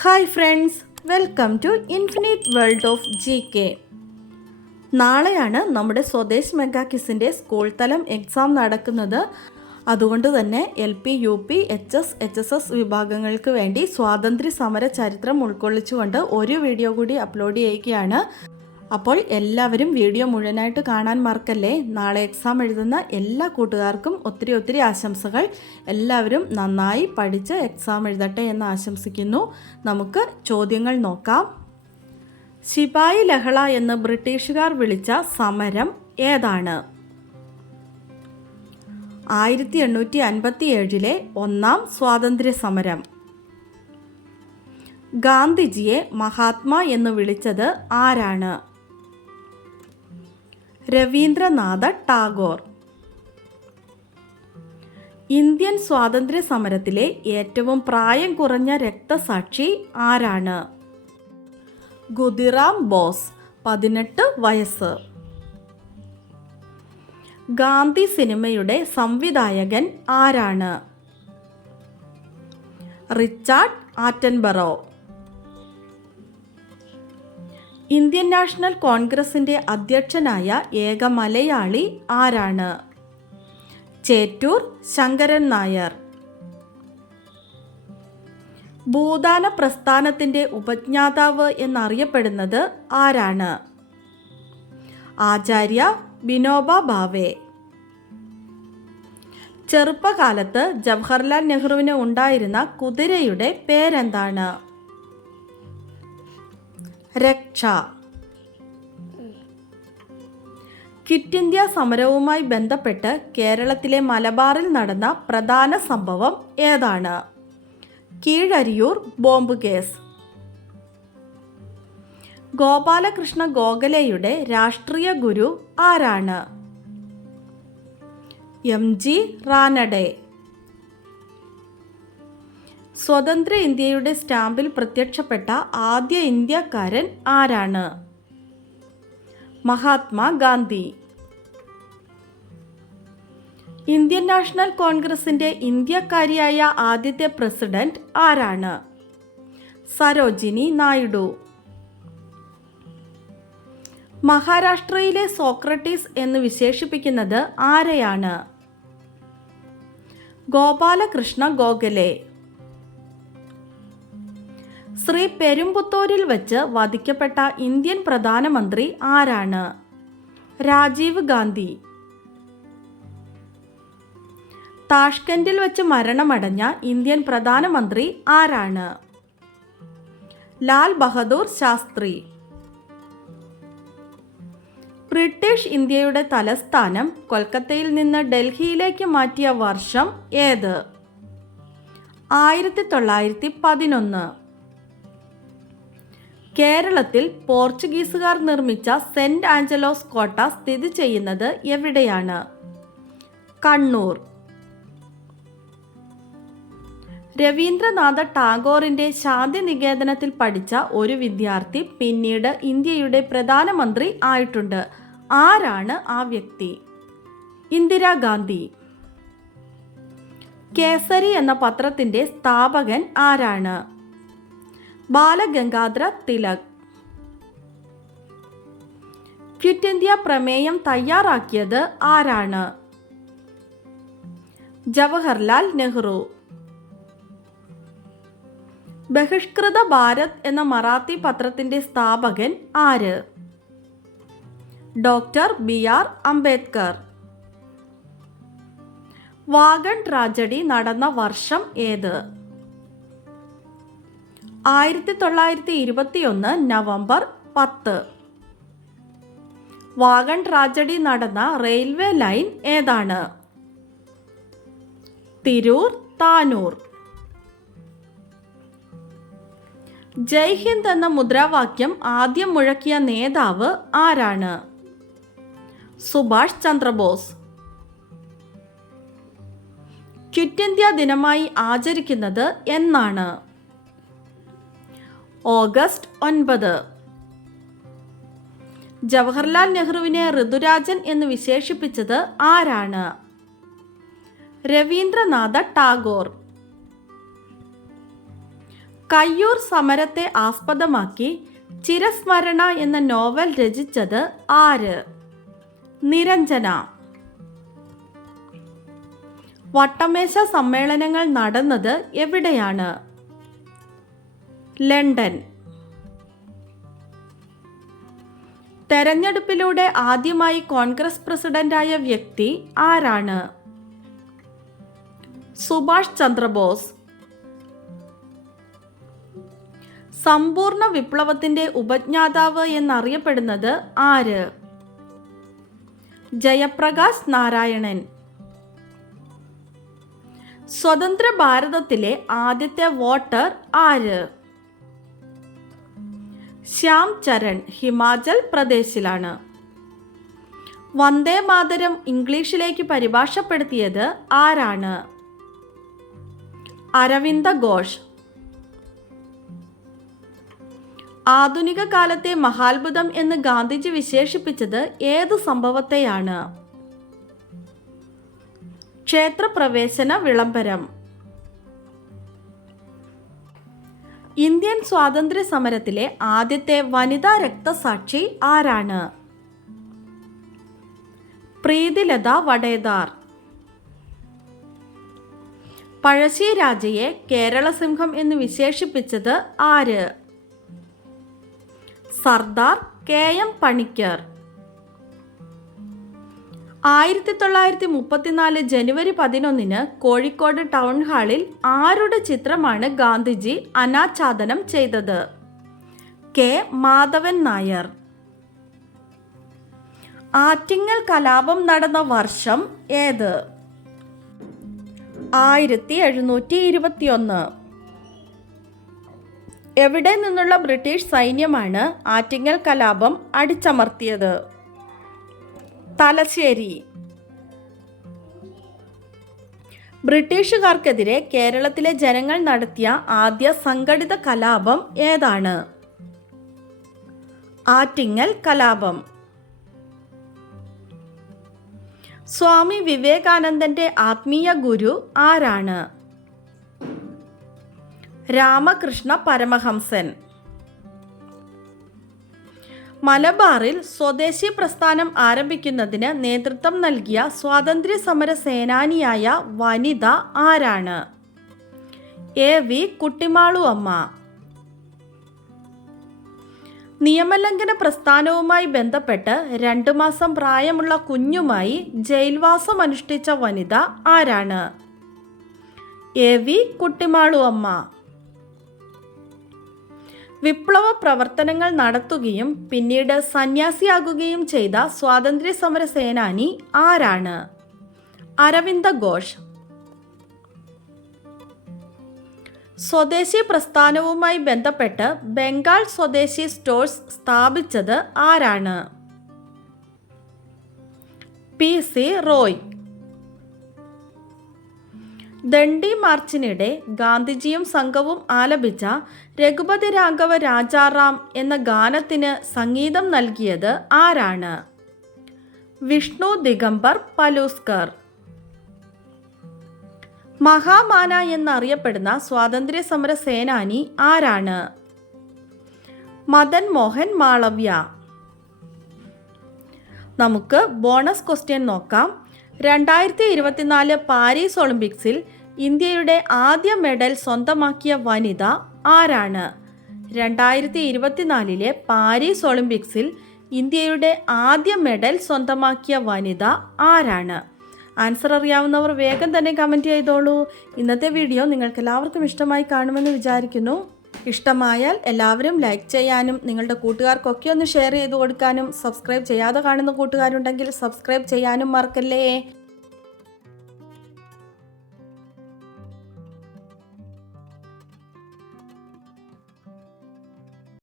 Hi friends, welcome to infinite world of GK. നാളെയാണ് നമ്മുടെ Swadesh mega ക്വിസിൻ്റെ സ്കൂൾ തലം എക്സാം നടക്കുന്നത്. അതുകൊണ്ട് തന്നെ LP, UP, HS, HSS വിഭാഗങ്ങൾക്ക് വേണ്ടി സ്വാതന്ത്ര്യ സമര ചരിത്രം ഉൾക്കൊള്ളിച്ചുകൊണ്ട് ഒരു വീഡിയോ കൂടി അപ്ലോഡ് ചെയ്യുകയാണ്. അപ്പോൾ എല്ലാവരും വീഡിയോ മുഴുവനായിട്ട് കാണാൻ മറക്കല്ലേ. നാളെ എക്സാം എഴുതുന്ന എല്ലാ കൂട്ടുകാർക്കും ഒത്തിരി ആശംസകൾ. എല്ലാവരും നന്നായി പഠിച്ച് എക്സാം എഴുതട്ടെ എന്ന് ആശംസിക്കുന്നു. നമുക്ക് ചോദ്യങ്ങൾ നോക്കാം. ശിപായി ലഹള എന്ന് ബ്രിട്ടീഷുകാർ വിളിച്ച സമരം ഏതാണ്? 1857 ഒന്നാം സ്വാതന്ത്ര്യ സമരം. ഗാന്ധിജിയെ മഹാത്മാ എന്ന് വിളിച്ചത് ആരാണ്? രവീന്ദ്രനാഥ ടാഗോർ. ഇന്ത്യൻ സ്വാതന്ത്ര്യ സമരത്തിലെ ഏറ്റവും പ്രായം കുറഞ്ഞ രക്തസാക്ഷി ആരാണ്? ഖുദിറാം ബോസ്, 18 വയസ്സ്. ഗാന്ധി സിനിമയുടെ സംവിധായകൻ ആരാണ്? Richard Attenborough. ഇന്ത്യൻ നാഷണൽ കോൺഗ്രസിൻ്റെ അധ്യക്ഷനായ ഏക മലയാളി ആരാണ്? ചേറ്റൂർ ശങ്കരൻ നായർ. ഭൂദാന പ്രസ്ഥാനത്തിൻ്റെ ഉപജ്ഞാതാവ് എന്നറിയപ്പെടുന്നത് ആരാണ്? ആചാര്യ വിനോബ ഭാവെ. ചെറുപ്പകാലത്ത് ജവഹർലാൽ നെഹ്റുവിന് ഉണ്ടായിരുന്ന കുതിരയുടെ പേരെന്താണ്? രക്ഷ. ക്വിറ്റ് ഇന്ത്യ സമരവുമായി ബന്ധപ്പെട്ട് കേരളത്തിലെ മലബാറിൽ നടന്ന പ്രധാന സംഭവം ഏതാണ്? Keezhariyur bomb case. ഗോപാലകൃഷ്ണ ഗോഖലെയുടെ രാഷ്ട്രീയ ഗുരു ആരാണ്? MG റാനഡെ. സ്വതന്ത്ര ഇന്ത്യയുടെ സ്റ്റാമ്പിൽ പ്രത്യക്ഷപ്പെട്ട ആദ്യ ഇന്ത്യക്കാരൻ ആരാണ്? മഹാത്മാഗാന്ധി. ഇന്ത്യൻ നാഷണൽ കോൺഗ്രസിൻ്റെ ഇന്ത്യക്കാരിയായ ആദ്യത്തെ പ്രസിഡന്റ് ആരാണ്? സരോജിനി നായിഡു. മഹാരാഷ്ട്രയിലെ സോക്രട്ടീസ് എന്ന് വിശേഷിപ്പിക്കുന്നത് ആരെയാണ്? ഗോപാലകൃഷ്ണ ഗോഖലെ. ശ്രീ പെരുമ്പുത്തൂരിൽ വെച്ച് വധിക്കപ്പെട്ട ഇന്ത്യൻ പ്രധാനമന്ത്രി ആരാണ്? രാജീവ് ഗാന്ധി. താഷ്കെൻഡിൽ വെച്ച് മരണമടഞ്ഞ ഇന്ത്യൻ പ്രധാനമന്ത്രി ആരാണ്? ലാൽ ബഹദൂർ ശാസ്ത്രി. ബ്രിട്ടീഷ് ഇന്ത്യയുടെ തലസ്ഥാനം കൊൽക്കത്തയിൽ നിന്ന് ഡൽഹിയിലേക്ക് മാറ്റിയ വർഷം ഏത്? 1911. കേരളത്തിൽ പോർച്ചുഗീസുകാർ നിർമ്മിച്ച സെന്റ് ആഞ്ചലോസ് കോട്ട സ്ഥിതി ചെയ്യുന്നത് എവിടെയാണ്? കണ്ണൂർ. രവീന്ദ്രനാഥ ടാഗോറിൻ്റെ ശാന്തിനികേതനത്തിൽ പഠിച്ച ഒരു വിദ്യാർത്ഥി പിന്നീട് ഇന്ത്യയുടെ പ്രധാനമന്ത്രി ആയിട്ടുണ്ട്. ആരാണ് ആ വ്യക്തി? ഇന്ദിരാഗാന്ധി. കേസരി എന്ന പത്രത്തിൻ്റെ സ്ഥാപകൻ ആരാണ്? ബാലഗംഗാധര തിലക്. ക്വിറ്റ് ഇന്ത്യ പ്രമേയം തയ്യാറാക്കിയത് ആരാണ്? ജവഹർലാൽ നെഹ്റു. ബഹിഷ്കൃത ഭാരത് എന്ന മറാത്തി പത്രത്തിൻ്റെ സ്ഥാപകൻ ആര്? Doctor BR Ambedkar. Wagon tragedy നടന്ന വർഷം ഏത്? 1921 നവംബർ 10. വാഗൺ ട്രാജഡി നടന്ന റെയിൽവേ ലൈൻ ഏതാണ്? തിരൂർ താനൂർ. ജയ് ഹിന്ദ് എന്ന മുദ്രാവാക്യം ആദ്യം മുഴക്കിയ നേതാവ് ആരാണ്? സുഭാഷ് ചന്ദ്രബോസ്. ക്വിറ്റ് ഇന്ത്യ ദിനമായി ആചരിക്കുന്നത് എന്നാണ്? ഓഗസ്റ്റ് 9. ജവഹർലാൽ നെഹ്റുവിനെ ഋതുരാജൻ എന്ന് വിശേഷിപ്പിച്ചത് ആരാണ്? രവീന്ദ്രനാഥ ടാഗോർ. കയ്യൂർ സമരത്തെ ആസ്പദമാക്കി ചിരസ്മരണ എന്ന നോവൽ രചിച്ചത് ആര്? നിരഞ്ജന. വട്ടമേശ സമ്മേളനങ്ങൾ നടന്നത് എവിടെയാണ്? ലണ്ടൻ. തെരഞ്ഞെടുപ്പിലൂടെ ആദ്യമായി കോൺഗ്രസ് പ്രസിഡന്റായ വ്യക്തി ആരാണ്? സുഭാഷ് ചന്ദ്രബോസ്. സമ്പൂർണ്ണ വിപ്ലവത്തിന്റെ ഉപജ്ഞാതാവ് എന്നറിയപ്പെടുന്നത് ആര്? ജയപ്രകാശ് നാരായണൻ. സ്വതന്ത്ര ഭാരതത്തിലെ ആദ്യത്തെ വോട്ടർ ആര്? ശ്യാം ചരൺ, ഹിമാചൽ പ്രദേശിലാണ്. വന്ദേ മാതരം ഇംഗ്ലീഷിലേക്ക് പരിഭാഷപ്പെടുത്തിയത് ആരാണ്? അരവിന്ദ ഘോഷ്. ആധുനിക കാലത്തെ മഹാത്ഭുതം എന്ന് ഗാന്ധിജി വിശേഷിപ്പിച്ചത് ഏത് സംഭവത്തെയാണ്? ക്ഷേത്രപ്രവേശന വിളംബരം. ഇന്ത്യൻ സ്വാതന്ത്ര്യ സമരത്തിലെ ആദ്യത്തെ വനിതാ രക്തസാക്ഷി ആരാണ്? പ്രീതിലത വഡേദാർ. പഴശ്ശിരാജയെ കേരള സിംഹം എന്ന് വിശേഷിപ്പിച്ചത് ആര്? സർദാർ KM പണിക്കർ. 1934 ജനുവരി 11 കോഴിക്കോട് ടൗൺ ഹാളിൽ ആരുടെ ചിത്രമാണ് ഗാന്ധിജി അനാച്ഛാദനം ചെയ്തത്? K. മാധവൻ നായർ. ആറ്റിങ്ങൽ കലാപം നടന്ന വർഷം ഏത്? 1721. എവിടെ നിന്നുള്ള ബ്രിട്ടീഷ് സൈന്യമാണ് ആറ്റിങ്ങൽ കലാപം അടിച്ചമർത്തിയത്? തലശ്ശേരി. ബ്രിട്ടീഷുകാർക്കെതിരെ കേരളത്തിലെ ജനങ്ങൾ നടത്തിയ ആദ്യ സംഘടിത കലാപം ഏതാണ്? ആറ്റിങ്ങൽ കലാപം. സ്വാമി വിവേകാനന്ദന്റെ ആത്മീയ ഗുരു ആരാണ്? രാമകൃഷ്ണ പരമഹംസൻ. മലബാറിൽ സ്വദേശി പ്രസ്ഥാനം ആരംഭിക്കുന്നതിന് നേതൃത്വം നൽകിയ സ്വാതന്ത്ര്യ സമര സേനാനിയായ വനിത ആരാണ്? AV കുട്ടിമാളു അമ്മ. നിയമലംഘന പ്രസ്ഥാനവുമായി ബന്ധപ്പെട്ട് 2 മാസം പ്രായമുള്ള കുഞ്ഞുമായി ജയിൽവാസം അനുഷ്ഠിച്ച വനിത ആരാണ്? AV കുട്ടിമാളു അമ്മ. വിപ്ലവ പ്രവർത്തനങ്ങൾ നടത്തുകയും പിന്നീട് സന്യാസിയാകുകയും ചെയ്ത സ്വാതന്ത്ര്യ സമര സേനാനി ആരാണ്? അരവിന്ദ ഘോഷ്. സ്വദേശി പ്രസ്ഥാനവുമായി ബന്ധപ്പെട്ട് ബംഗാൾ സ്വദേശി സ്റ്റോഴ്സ് സ്ഥാപിച്ചത് ആരാണ്? PC റോയ്. ദണ്ഡി മാർച്ചിനിടെ ഗാന്ധിജിയും സംഘവും ആലപിച്ച രഘുപതി രാഘവ രാജാറാം എന്ന ഗാനത്തിന് സംഗീതം നൽകിയത് ആരാണ്? വിഷ്ണു ദിഗംബർ പലൂസ്കർ. മഹാമാന എന്നറിയപ്പെടുന്ന സ്വാതന്ത്ര്യ സമര സേനാനി ആരാണ്? മദൻ മോഹൻ മാളവ്യ. നമുക്ക് ബോണസ് ക്വസ്റ്റ്യൻ നോക്കാം. 2024 പാരീസ് ഒളിമ്പിക്സിൽ ഇന്ത്യയുടെ ആദ്യ മെഡൽ സ്വന്തമാക്കിയ വനിത ആരാണ്? 2024 പാരീസ് ഒളിമ്പിക്സിൽ ഇന്ത്യയുടെ ആദ്യ മെഡൽ സ്വന്തമാക്കിയ വനിത ആരാണ്? ആൻസർ അറിയാവുന്നവർ വേഗം തന്നെ കമൻറ്റ് ചെയ്തോളൂ. ഇന്നത്തെ വീഡിയോ നിങ്ങൾക്ക് എല്ലാവർക്കും ഇഷ്ടമായി കാണുമെന്ന് വിചാരിക്കുന്നു. ഇഷ്ടമായാൽ എല്ലാവരും ലൈക്ക് ചെയ്യാനും നിങ്ങളുടെ കൂട്ടുകാർക്കൊക്കെ ഒന്ന് ഷെയർ ചെയ്ത് കൊടുക്കാനും സബ്സ്ക്രൈബ് ചെയ്യാതെ കാണുന്ന കൂട്ടുകാരുണ്ടെങ്കിൽ സബ്സ്ക്രൈബ് ചെയ്യാനും മറക്കല്ലേ.